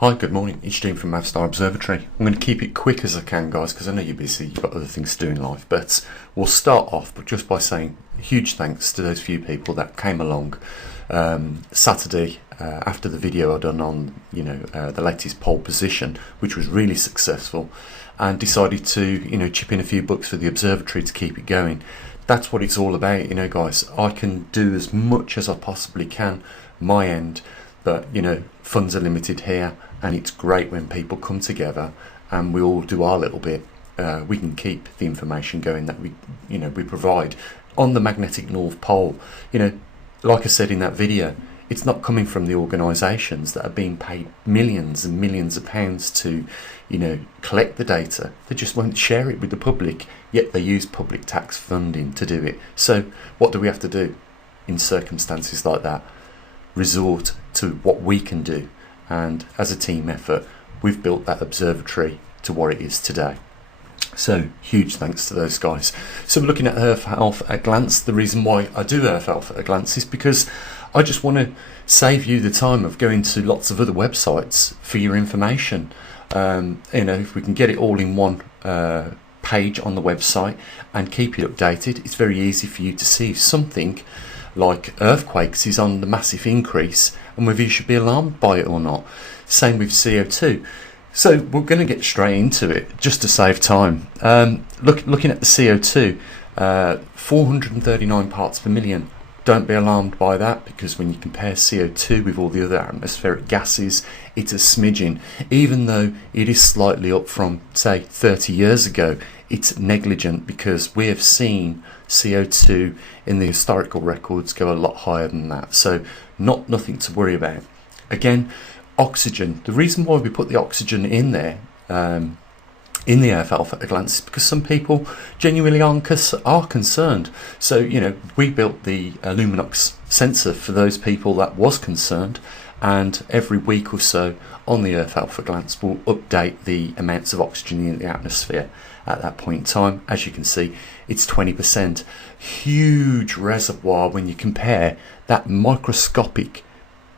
Hi, good morning. It's Gene from maverickstar Observatory. I'm going to keep it quick as I can, guys, because I know you're busy, you've got other things to do in life. But we'll start off just by saying huge thanks to those few people that came along Saturday after the video I done on the latest pole position, which was really successful, and decided to chip in a few bucks for the observatory to keep it going. That's what it's all about, guys. I can do as much as I possibly can, my end, but funds are limited here, and it's great when people come together and we all do our little bit. We can keep the information going that we provide on the magnetic North Pole. Like I said in that video, it's not coming from the organisations that are being paid millions and millions of pounds to collect the data. They just won't share it with the public, yet they use public tax funding to do it. So what do we have to do in circumstances like that? Resort to what we can do, and as a team effort we've built that observatory to what it is today. So huge thanks to those guys. So we're looking at Earth Health at a glance. The reason why I do Earth Health at a glance is because I just want to save you the time of going to lots of other websites for your information. If we can get it all in one page on the website and keep it updated, it's very easy for you to see if something like earthquakes is on the massive increase and whether you should be alarmed by it or not. Same with CO2. So we're going to get straight into it just to save time. Looking at the CO2, 439 parts per million. Don't be alarmed by that, because when you compare CO2 with all the other atmospheric gases, it's a smidgen. Even though it is slightly up from, say, 30 years ago, it's negligent, because we have seen CO2 in the historical records go a lot higher than that. So nothing to worry about. Again, oxygen. The reason why we put the oxygen in there in the Earth Health at a glance is because some people genuinely are concerned. So we built the Luminox sensor for those people that was concerned, and every week or so on the Earth Health at a glance we'll update the amounts of oxygen in the atmosphere at that point in time. As you can see, it's 20%. Huge reservoir when you compare that microscopic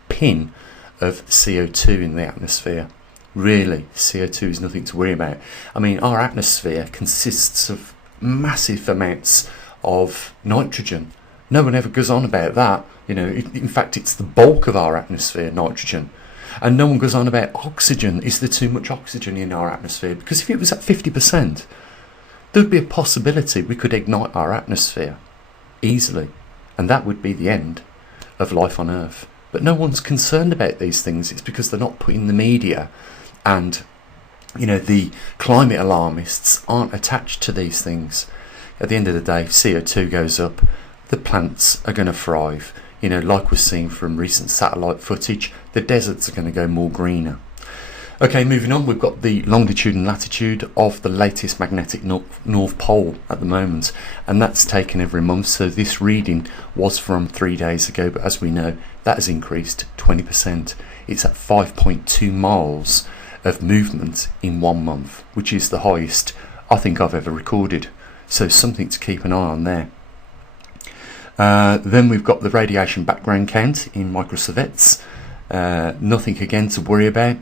pin of CO2 in the atmosphere. Really, CO2 is nothing to worry about. I mean, our atmosphere consists of massive amounts of nitrogen. No one ever goes on about that. In fact, it's the bulk of our atmosphere, nitrogen. And no one goes on about oxygen. Is there too much oxygen in our atmosphere? Because if it was at 50%, there would be a possibility we could ignite our atmosphere easily, and that would be the end of life on Earth. But no one's concerned about these things. It's because they're not putting the media and the climate alarmists aren't attached to these things. At the end of the day, if CO2 goes up, the plants are going to thrive. Like we're seeing from recent satellite footage, the deserts are going to go more greener. Okay, moving on, we've got the longitude and latitude of the latest magnetic North Pole at the moment, and that's taken every month. So this reading was from 3 days ago, but as we know, that has increased 20%. It's at 5.2 miles of movement in 1 month, which is the highest I think I've ever recorded. So something to keep an eye on there. Then we've got the radiation background count in microsieverts. Nothing again to worry about.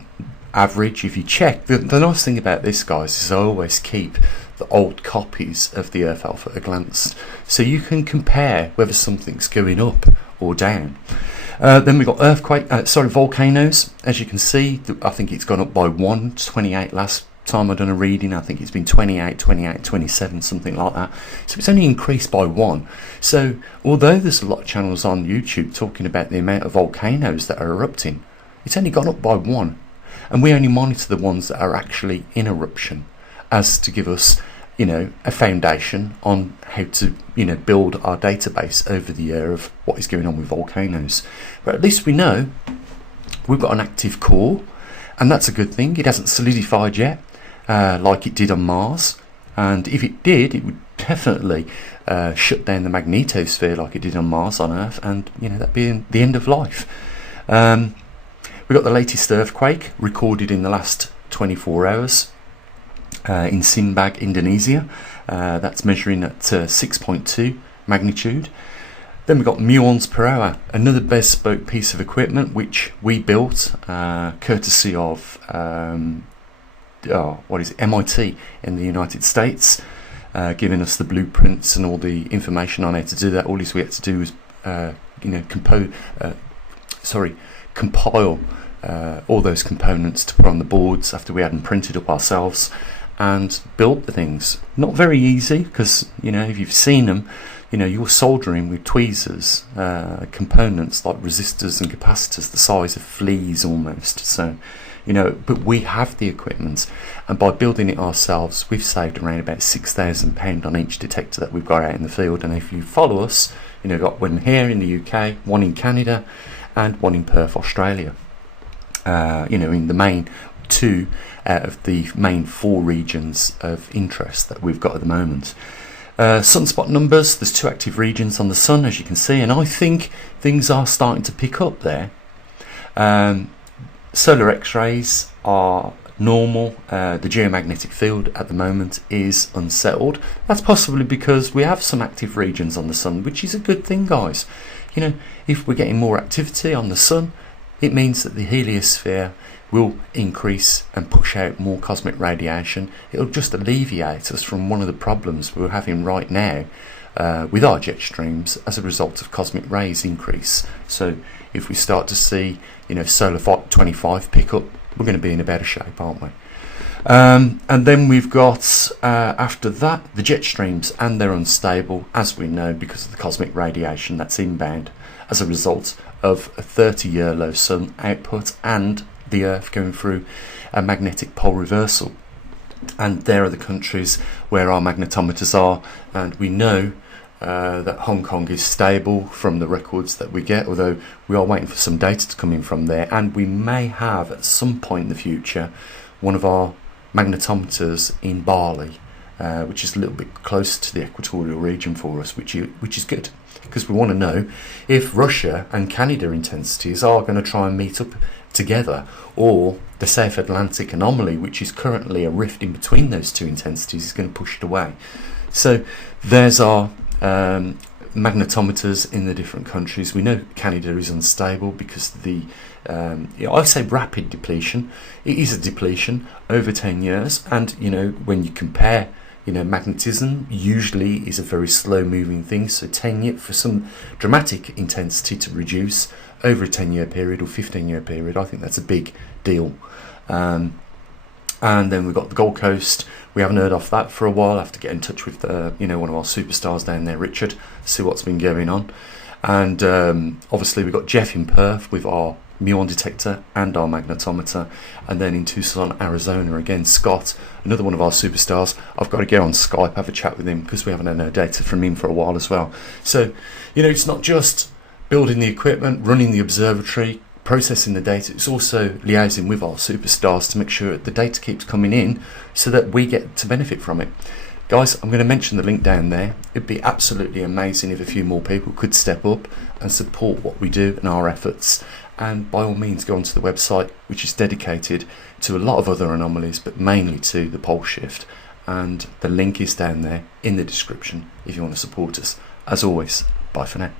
Average, if you check, the nice thing about this, guys, is I always keep the old copies of the Earth Health at a glance, so you can compare whether something's going up or down. Then we've got volcanoes. As you can see, I think it's gone up by 1, 28 last time I done a reading. I think it's been 28, 27, something like that. So it's only increased by 1. So although there's a lot of channels on YouTube talking about the amount of volcanoes that are erupting, it's only gone up by 1. And we only monitor the ones that are actually in eruption, as to give us, a foundation on how to, build our database over the year of what is going on with volcanoes. But at least we know we've got an active core, and that's a good thing. It hasn't solidified yet, like it did on Mars. And if it did, it would definitely shut down the magnetosphere like it did on Mars on Earth, and that'd be the end of life. We've got the latest earthquake recorded in the last 24 hours in Simbag, Indonesia. That's measuring at 6.2 magnitude. Then we've got muons per hour, another bespoke piece of equipment which we built courtesy of MIT in the United States, giving us the blueprints and all the information on how to do that. All we had to do was compile all those components to put on the boards after we had them printed up ourselves and built the things. Not very easy, because if you've seen them, you're soldering with tweezers components like resistors and capacitors the size of fleas almost. So but we have the equipment, and by building it ourselves we've saved around about £6,000 on each detector that we've got out in the field. And if you follow us, got one here in the UK, one in Canada and one in Perth, Australia. In the main 2 out of the main 4 regions of interest that we've got at the moment. Sunspot numbers, there's 2 active regions on the sun, as you can see, and I think things are starting to pick up there. Solar X-rays are normal. The geomagnetic field at the moment is unsettled. That's possibly because we have some active regions on the sun, which is a good thing, guys. If we're getting more activity on the sun, it means that the heliosphere will increase and push out more cosmic radiation. It'll just alleviate us from one of the problems we're having right now with our jet streams as a result of cosmic rays increase. So if we start to see solar 25 pick up, we're going to be in a better shape, aren't we? And then we've got after that the jet streams, and they're unstable, as we know, because of the cosmic radiation that's inbound as a result of a 30-year low sun output and the Earth going through a magnetic pole reversal. And there are the countries where our magnetometers are, and we know that Hong Kong is stable from the records that we get, although we are waiting for some data to come in from there, and we may have at some point in the future one of our magnetometers in Bali, which is a little bit closer to the equatorial region for us, which is good, because we want to know if Russia and Canada intensities are going to try and meet up together, or the South Atlantic anomaly, which is currently a rift in between those 2 intensities, is going to push it away. So there's our magnetometers in the different countries. We know Canada is unstable because of the I say rapid depletion. It is a depletion over 10 years, and when you compare, magnetism usually is a very slow moving thing, so 10 years for some dramatic intensity to reduce over a 10-year period or 15-year period, I think that's a big deal. And then we've got the Gold Coast. We haven't heard off that for a while. I have to get in touch with one of our superstars down there, Richard, see what's been going on. And obviously we've got Jeff in Perth with our muon detector and our magnetometer, and then in Tucson, Arizona, again Scott, another one of our superstars. I've got to get on Skype, have a chat with him, because we haven't had no data from him for a while as well. So it's not just building the equipment, running the observatory, processing the data, it's also liaising with our superstars to make sure the data keeps coming in so that we get to benefit from it. Guys, I'm going to mention the link down there. It'd be absolutely amazing if a few more people could step up and support what we do and our efforts. And by all means, go onto the website, which is dedicated to a lot of other anomalies, but mainly to the pole shift. And the link is down there in the description if you want to support us. As always, bye for now.